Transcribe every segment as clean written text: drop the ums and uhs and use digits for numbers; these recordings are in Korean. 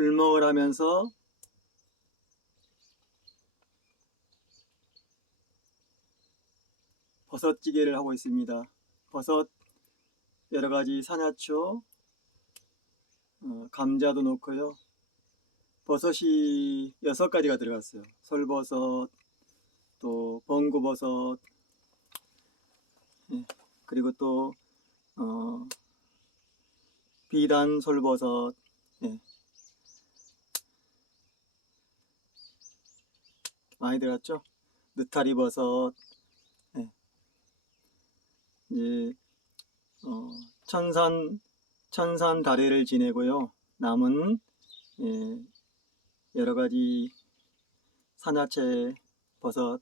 불멍을 하면서 버섯찌개를 하고 있습니다. 버섯 여러가지 산야초, 감자도 넣고요. 버섯이 6가지가 들어갔어요. 솔버섯, 또 번구버섯, 그리고 또 비단 솔버섯, 많이 들어갔죠. 느타리버섯, 이제 천산 다래를 지내고요. 남은 여러가지 산야채 버섯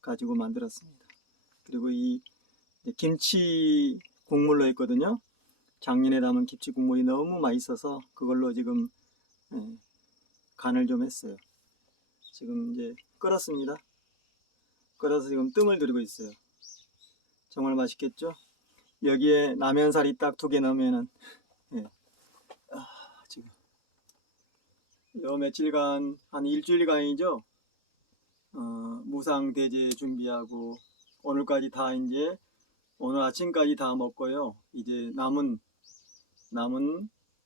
가지고 만들었습니다. 그리고 이 김치 국물로 했거든요. 작년에 담은 김치 국물이 너무 맛있어서 그걸로 지금 간을 좀 했어요. 지금 이제 끓었습니다. 끓어서 지금 뜸을 들이고 있어요. 정말 맛있겠죠? 여기에 라면사리 딱 2개 넣으면은 지금 요 며칠간 한 일주일간이죠. 무상대제 준비하고 오늘까지 다 이제 오늘 아침까지 다 먹고요. 이제 남은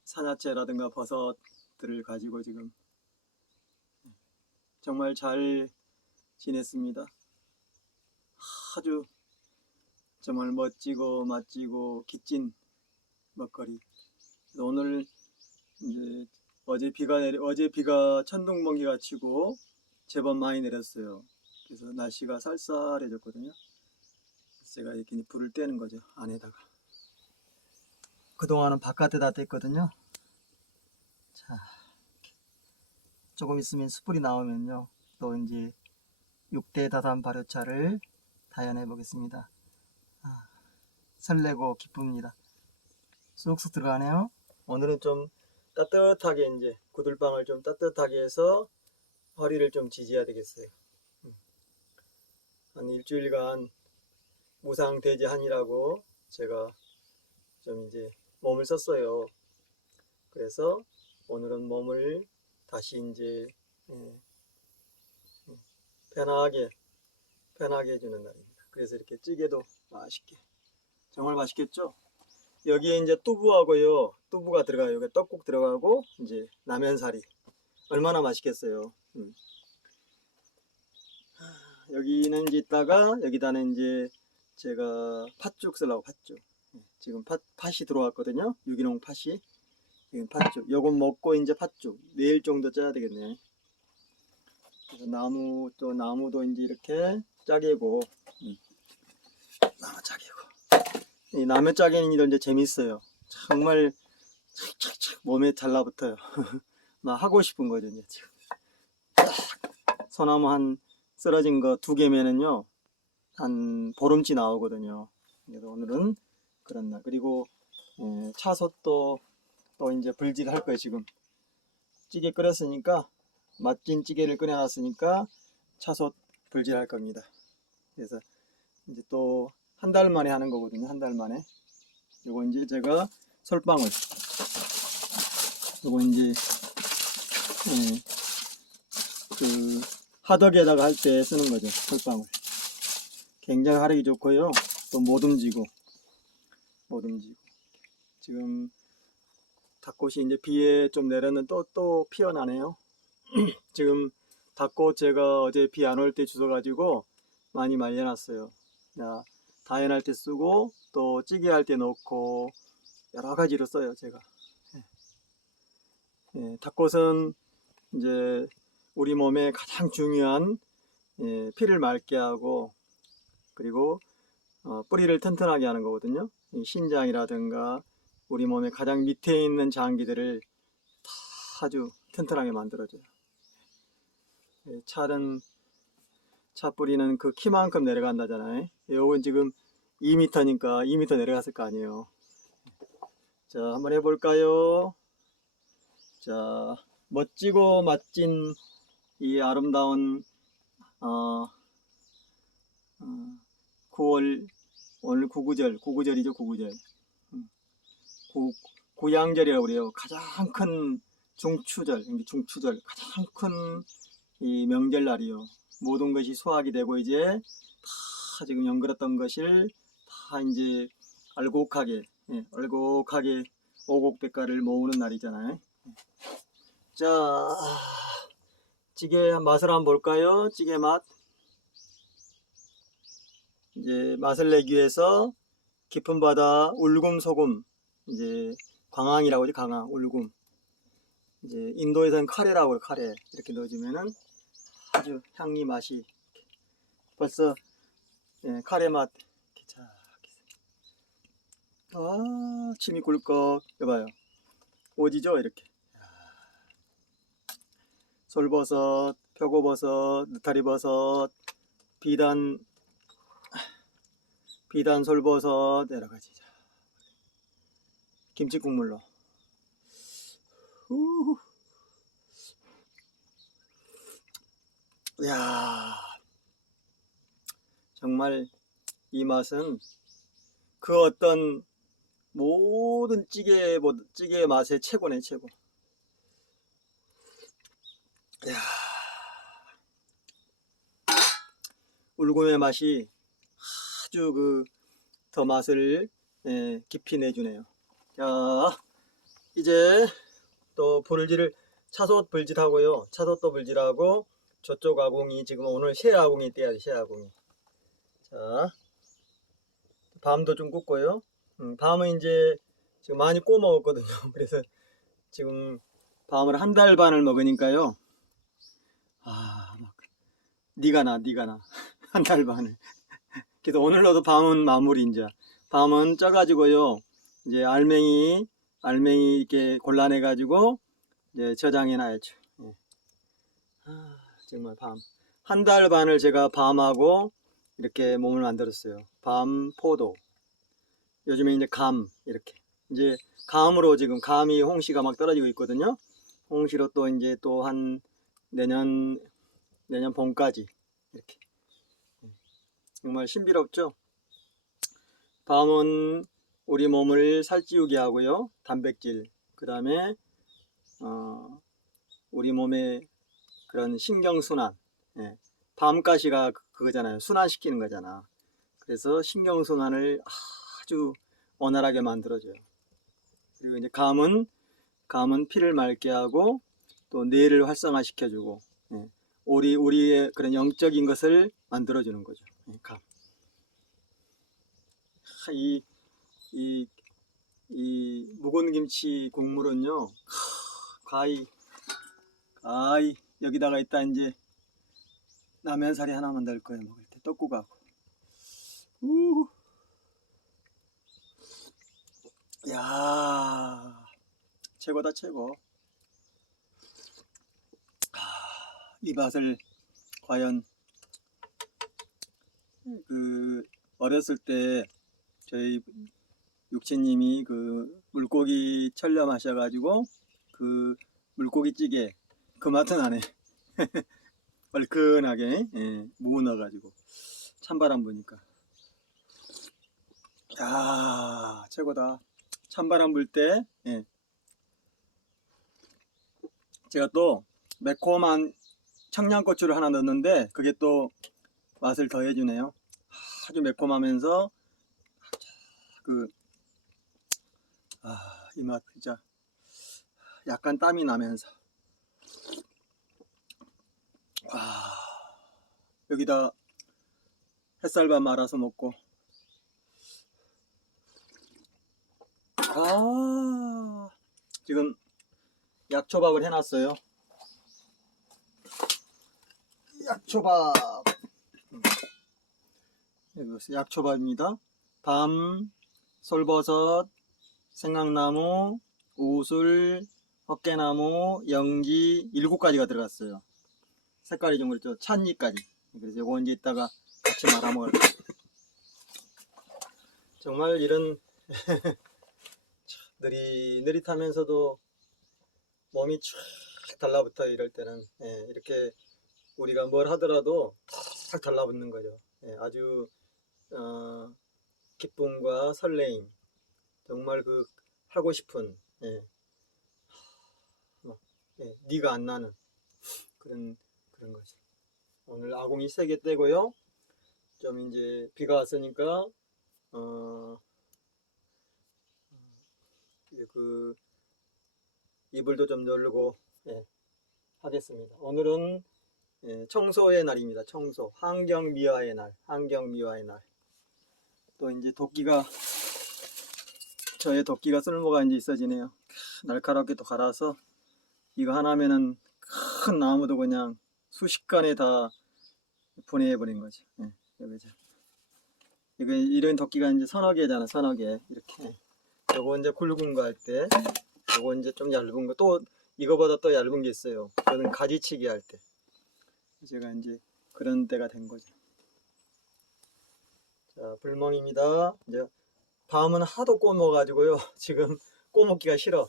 산야채라든가 버섯들을 가지고 지금 정말 잘 지냈습니다. 아주 정말 멋지고 맛지고 깃진 먹거리. 오늘 이제 어제 비가 천둥번개가 치고 제법 많이 내렸어요. 그래서 날씨가 쌀쌀해졌거든요. 제가 이렇게 불을 떼는 거죠, 안에다가. 그동안은 바깥에다 뗐거든요. 자, 조금 있으면 숯불이 나오면요, 또 이제 6대 다단 발효차를 다연해 보겠습니다. 설레고 기쁩니다. 쑥쑥 들어가네요. 오늘은 좀 따뜻하게, 이제 구들방을 좀 따뜻하게 해서 허리를 좀 지져야 되겠어요. 한 일주일간 무상대제하니라고 제가 좀 이제 몸을 썼어요. 그래서 오늘은 몸을 다시 이제 편하게 해주는 날입니다. 그래서 이렇게 찌개도 맛있게, 정말 맛있겠죠? 여기에 이제 뚜부하고요, 뚜부가 들어가요. 여기 떡국 들어가고 이제 라면사리, 얼마나 맛있겠어요. 여기는 이제 있다가 여기다는 이제 제가 팥죽 쓰려고, 팥죽. 지금 팥이 들어왔거든요. 유기농 팥이. 지금 팥죽. 요건 먹고 이제 팥죽. 내일 정도 짜야 되겠네. 그래서 나무도 이제 이렇게 짜개고, 나무 짜개고. 이 나무 짜개는 이제 재밌어요. 정말 착착착 몸에 달라붙어요. 막 하고 싶은 거죠, 이제 지금. 소나무 한 쓰러진 거 2개면은요, 한 보름치 나오거든요. 그래서 오늘은 그런 날. 그리고 차솥도 또 이제 불질 할 거예요. 지금 찌개 끓였으니까, 맛진 찌개를 끓여놨으니까 차솥 불질 할 겁니다. 그래서 이제 또 한 달 만에 하는 거거든요. 한 달 만에. 요거 이제 제가 솔방울, 요거 이제 그 하덕에다가 할 때 쓰는 거죠. 솔방울. 굉장히 하력이 좋고요. 또 못 움직이고. 지금 닭꽃이 이제 비에 좀 내렸는 또 피어나네요. 지금 닭꽃 제가 어제 비 안 올 때 주워가지고 많이 말려놨어요. 다연할 때 쓰고 또 찌개 할 때 넣고 여러 가지로 써요, 제가. 닭꽃은 이제 우리 몸에 가장 중요한 피를 맑게 하고, 그리고 뿌리를 튼튼하게 하는 거거든요. 신장이라든가 우리 몸의 가장 밑에 있는 장기들을 다 아주 튼튼하게 만들어줘요. 차 뿌리는 그 키만큼 내려간다잖아요. 요건 지금 2m니까 2m 내려갔을 거 아니에요. 자, 한번 해볼까요? 자, 멋지고 맛진 이 아름다운 9월, 오늘 구구절이죠. 구구절. 구양절이라고 그래요. 가장 큰 중추절, 중추절 가장 큰 이 명절날이요. 모든 것이 수확이 되고 이제 다 지금 연그렸던 것을 다 이제 알곡하게, 알곡하게 오곡백과를 모으는 날이잖아요. 자, 찌개 맛을 한번 볼까요? 찌개 맛. 이제 맛을 내기 위해서 깊은 바다 울금 소금, 이제 광황이라고 하지, 광황 울금. 이제 인도에서는 카레라고 해요. 카레 이렇게 넣어주면은 아주 향이 맛이 벌써 카레 맛. 자, 침이 꿀꺽. 여봐요. 오지죠 이렇게. 솔버섯, 표고버섯, 느타리버섯, 비단 솔버섯 여러 가지. 김치 국물로. 이야, 정말 이 맛은 그 어떤 모든 찌개의 맛의 최고네, 최고. 이야, 울금의 맛이 아주 더 맛을 깊이 내주네요. 자, 이제 또 차솥 불질하고요. 차솥도 불질하고 저쪽 아궁이 지금 오늘 새 아궁이 떼야 돼, 새 아궁이. 자, 밤도 좀 굽고요. 밤은 이제 지금 많이 구워 먹었거든요. 그래서 지금 밤을 한 달 반을 먹으니까요. 막 니가 나 한 달 반을. 그래서 오늘로도 밤은 마무리. 이제 밤은 쪄가지고요. 이제 알맹이 이렇게 골라내 가지고 이제 저장해 놔야죠. 정말 밤 한 달 반을 제가 밤하고 이렇게 몸을 만들었어요. 밤 포도. 요즘에 이제 감 이렇게 이제 감으로 지금 감이 홍시가 막 떨어지고 있거든요. 홍시로 또 이제 또 한 내년 봄까지 이렇게. 정말 신비롭죠. 밤은 우리 몸을 살찌우게 하고요. 단백질, 그 다음에 우리 몸의 그런 신경순환, 밤가시가 그거잖아요. 순환시키는 거잖아. 그래서 신경순환을 아주 원활하게 만들어줘요. 그리고 이제 감은 피를 맑게 하고 또 뇌를 활성화시켜주고, 우리의 그런 영적인 것을 만들어주는 거죠. 감. 이 묵은 김치 국물은요, 가히 여기다가 있다 이제 라면사리 하나만 넣을 거예요. 먹을 때 떡국하고. 야, 최고다, 최고. 이 맛을 과연 어렸을 때 저희 육체님이 물고기 철렴하셔가지고 물고기찌개 그 맛은 안 해. 얼큰하게 무 넣어가지고 찬바람 부니까 야, 최고다. 찬바람 불 때 제가 또 매콤한 청양고추를 하나 넣었는데 그게 또 맛을 더해주네요. 아주 매콤하면서 이 맛 진짜 약간 땀이 나면서 여기다 햇살밥 말아서 먹고 지금 약초밥을 해놨어요. 약초밥. 약초밥입니다. 밤, 솔버섯, 생강나무, 우술, 헛개나무, 영지 7가지가 들어갔어요. 색깔이 좀 그렇죠. 찻잎까지. 그래서 이거 이제 이따가 같이 말아 먹을 거예요. 정말 이런 느릿하면서도 몸이 쫙 달라붙어. 이럴 때는 이렇게 우리가 뭘 하더라도 탁 달라붙는 거죠. 아주 기쁨과 설레임, 정말 하고 싶은 예, 니가 안 나는 그런 거죠. 오늘 아궁이 3개 떼고요. 좀 이제 비가 왔으니까 그 이불도 좀 널고 예, 하겠습니다. 오늘은 예, 청소의 날입니다. 청소, 환경미화의 날, 환경미화의 날. 또 이제 저의 도끼가 쓸모가 이제 있어지네요. 날카롭게 또 갈아서 이거 하나면은 큰 나무도 그냥 순식간에 다 분해해버린 거죠. 예, 여기죠. 이런 도끼가 이제 서너 개잖아, 서너 개. 이렇게. 요거 이제 굵은 거 할 때, 요거 이제 좀 얇은 거, 또 이거보다 또 얇은 게 있어요. 그거는 가지치기 할 때. 제가 이제 그런 때가 된 거죠. 자, 불멍입니다. 이제 밤은 하도 꼬먹어가지고요. 지금 꼬먹기가 싫어.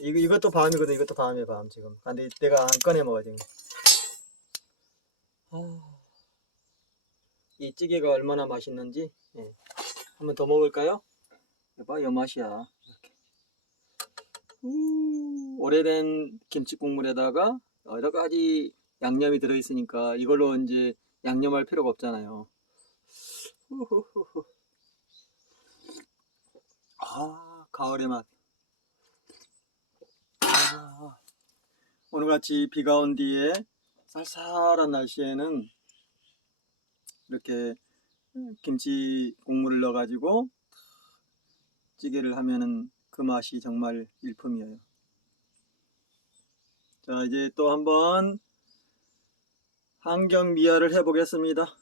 이것도 밤이거든. 이것도 밤이에요, 밤 지금. 근데 내가 안 꺼내 먹어야 지금. 이 찌개가 얼마나 맛있는지. 예. 한번 더 먹을까요? 봐, 요 맛이야. 이렇게. 오래된 김치 국물에다가 여러 가지 양념이 들어있으니까 이걸로 이제 양념할 필요가 없잖아요. 가을의 맛. 오늘같이 비가 온 뒤에 쌀쌀한 날씨에는 이렇게 김치 국물을 넣어가지고 찌개를 하면은 그 맛이 정말 일품이에요. 자, 이제 또 한번 환경 미화를 해보겠습니다.